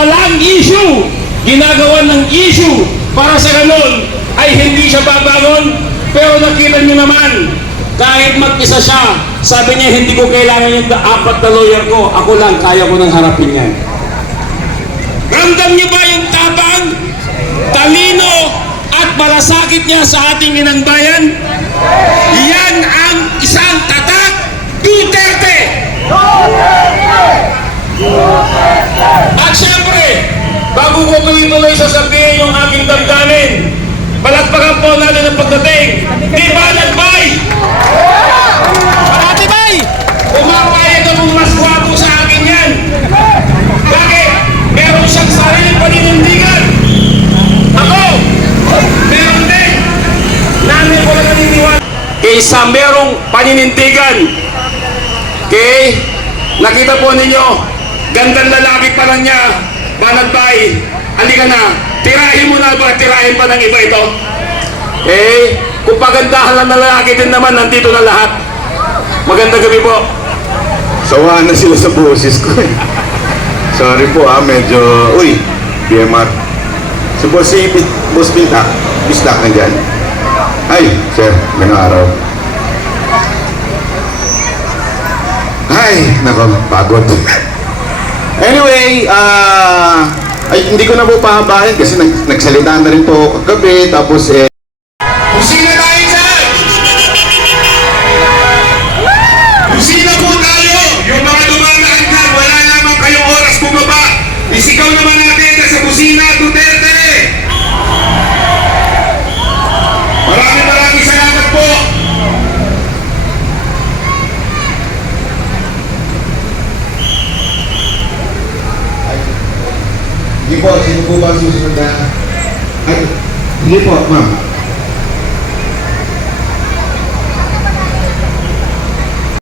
walang issue, ginagawa ng issue para sa ganun ay hindi siya babangon. Pero nakita niyo naman, kahit mag-isa siya, sabi niya, hindi ko kailangan yung apat na lawyer ko. Ako lang, kaya ko nang harapin yan. Ramdam niyo ba yung tapang, talino, at malasakit niya sa ating inang bayan? Yan ang isang tatak Duterte! At syempre, bago ko tuloy-tuloy sasabihin yung aking damdamin, palagpagan po natin ang pagdating ni Banat Bay! Parati bay! Pumapayag akong mas gwapo sa akin yan! Bakit? Meron siyang sariling paninindigan! Ako! Meron din! Namin ko lang naniniwala. Kaysa merong paninindigan, Okay? Nakita po ninyo, gandang lalaki pa lang niya, Banat-bay, halika na, tirahin mo na ba, tirahin pa ng iba ito? Eh, kung pagandahan lang na lalaki din naman, nandito na lahat. Magandang gabi po. Sawa na sila sa boses ko eh. Sorry po ah, medyo... Uy, BMR. Si Boss si Boss Pinta, bistak na dyan. Ay, sir, ngayong araw. Ay, nako, pagod. anyway, ah... hindi ko na po pahabahin kasi nag, nagsalita na rin po kagabi, tapos eh... Hindi po, sino po ba ang susunod na? Ay, hindi po, ma'am.